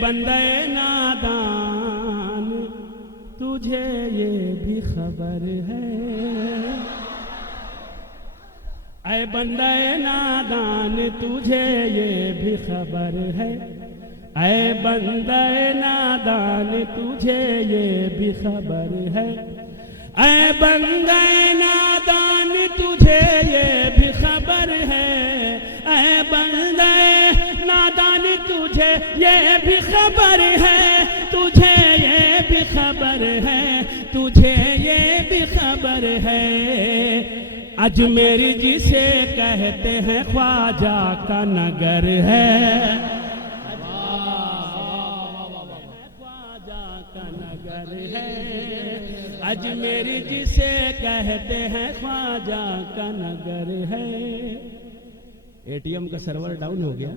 बंदे नादान तुझे ये भी खबर है, ऐ बंदे नादान तुझे ये भी खबर है, ऐ बंदे नादान तुझे ये भी खबर है, ऐ बंदे नादान तुझे ये भी खबर है, ऐ बंदे नादान तुझे ये भी खबर है, तुझे ये भी खबर है, तुझे ये भी खबर है। अजमेर जिसे कहते हैं ख्वाजा का नगर है, ख्वाजा का नगर है, अजमेर जिसे कहते हैं ख्वाजा का नगर है। एटीएम का सर्वर डाउन हो गया।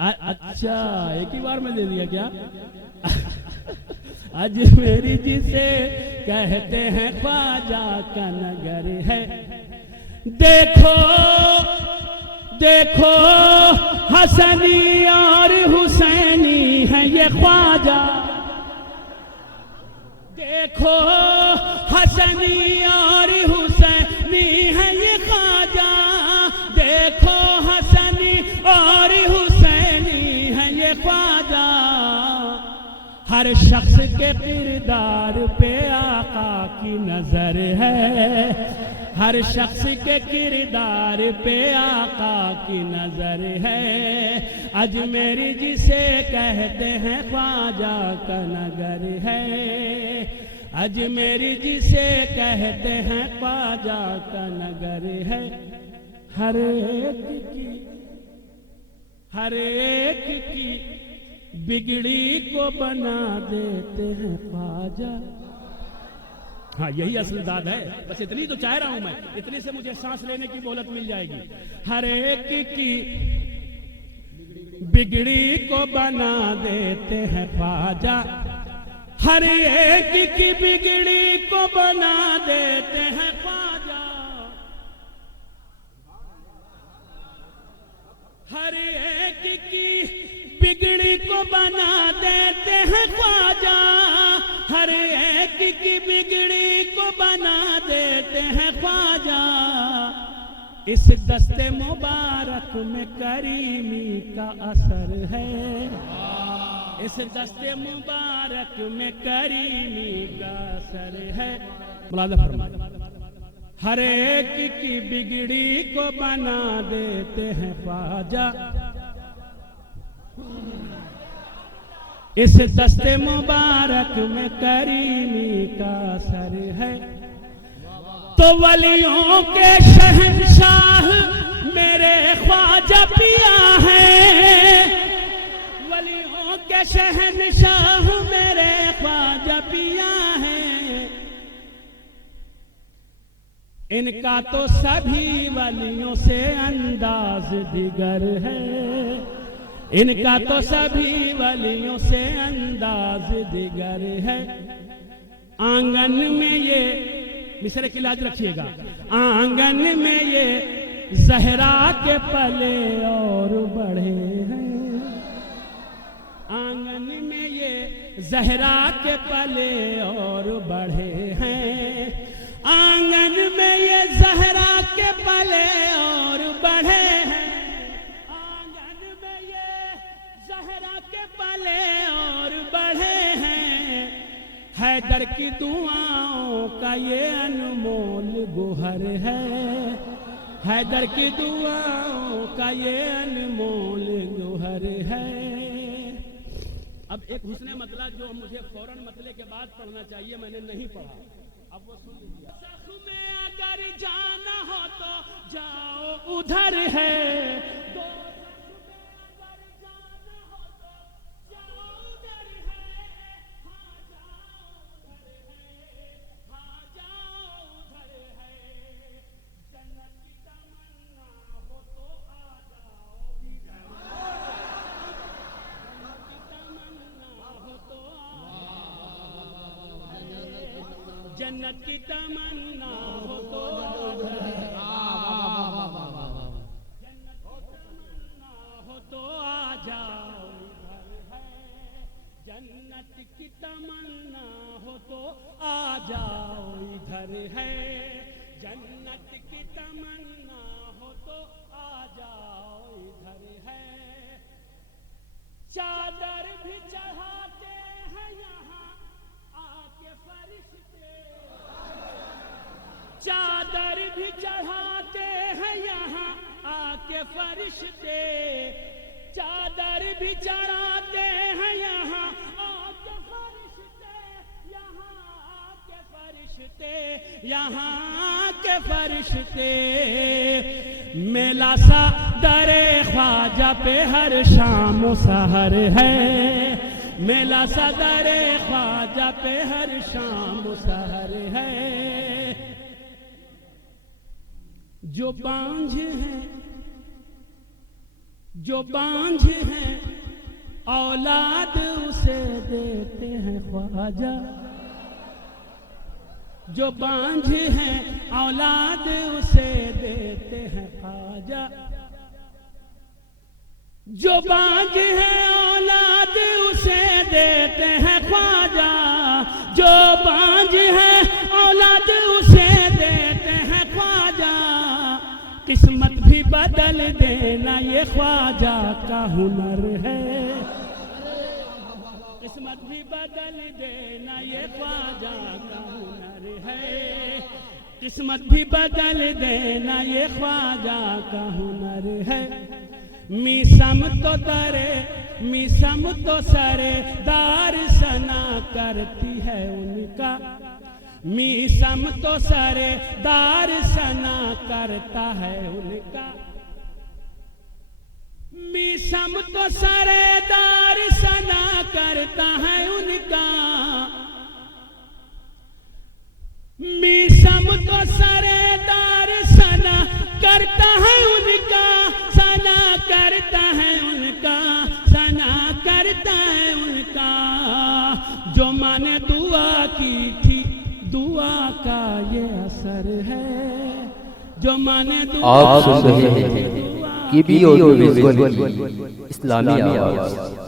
अच्छा, एक ही बार में दे दिया क्या? अजमेर जिसे कहते हैं ख्वाजा का नगर है। देखो देखो हसनी और हुसैनी है ये ख्वाजा, देखो हसनी और हुसैनी है ये ख्वाजा, देखो हसनी और हुसैनी है ये ख्वाजा। हर शख्स के किरदार पे आका की नजर है, हर शख्स के किरदार पे आका की नजर है। अजमेर जिसे कहते हैं ख्वाजा का नगर है, अजमेर जिसे कहते हैं ख्वाजा का नगर है। हर एक की बिगड़ी को बना देते हैं ख्वाजा। हाँ, यही असल दाद है। बस इतनी तो चाह रहा हूं मैं, इतनी से मुझे सांस लेने की मोहलत मिल जाएगी। हर एक की बिगड़ी को बना देते हैं ख्वाजा, हर एक की बिगड़ी को बना देते हैं ख्वाजा, हर एक की बिगड़ी को बना देते हैं ख्वाजा, हर एक की बिगड़ी को बना देते हैं ख्वाजा। इस दस्ते मुबारक में करीमी का असर है, इस दस्ते मुबारक में करीमी का असर है। मुलाज़ा फरमाए, हर एक की बिगड़ी को बना देते हैं ख्वाजा, इस दस्ते मुबारक में करीमी का असर है। तो वलियों के शहंशाह मेरे ख्वाजा पिया है, वलियों के शहंशाह मेरे ख्वाजा पिया है। इनका तो सभी वलियों से अंदाज दिगर है, इनका तो सभी वलियों से अंदाज दिगर है। आंगन में ये मिसरे की लाज रखिएगा, आंगन में ये जहरा के पले और बढ़े हैं, आंगन में ये जहरा के पले और बढ़े हैं, आंगन में ये जहरा के पले और बढ़े हैं, आंगन में ये जहरा के पले और बढ़े हैं। हैदर की दुआओं का ये अनमोल गुहर है, हैदर की दुआओं का ये अनमोल गुहर है। अब एक हुस्ने मतला जो मुझे फौरन मतले के बाद पढ़ना चाहिए, मैंने नहीं पढ़ा, अब वो सुन लीजिए। सख में अगर जाना हो तो जाओ उधर है, दो सख में अगर जाना हो तो जाओ उधर है, हाँ जाओ उधर है, हाँ जाओ उधर है। जन्नत की तमन्ना हो तो आ जाओ इधर, जन्नत की तमन्ना हो तो जन्नत की तमन्ना हो तो तमन्ना हो तो आ जाओ इधर है। चादर भी चढ़ाते हैं यहाँ आके फरिश्ते, चादर भी चढ़ाते हैं यहाँ आके फरिश्ते, चादर भी चढ़ाते हैं यहाँ आके फरिश्ते, यहाँ आके फरिश्ते, यहाँ के फरिश्ते। मेला सा दरे ख्वाजा पे हर शाम सहर है, मेला सा दरे ख्वाजा पे हर शाम सहर है। जो बांझ हैं, जो बांझ हैं औलाद उसे देते हैं ख्वाजा, जो बांझ हैं औलाद उसे देते हैं ख्वाजा, जो बांझ हैं औलाद उसे देते हैं ख्वाजा, जो बांझ हैं औलाद उसे देते हैं ख्वाजा। किस्मत भी बदल देना ये ख्वाजा का हुनर है, किस्मत भी बदल देना ये ख्वाजा का हुनर है, किस्मत भी बदल देना ये ख्वाजा का हुनर है। मीसम तो दरे, मीसम तो सरे दार सना करती है उनका, मीसम तो सरे दार सना करता है उनका, मीसम तो सरेदार सना करता है उनका, मीसम तो सरेदार सना करता है उनका, सना करता है उनका, सना करता है उनका। जो माने दुआ की थी दुआ का ये असर है, जो माने दुआ आप सुन रहे हैं KBO विजुअल इस्लामी आवाज़।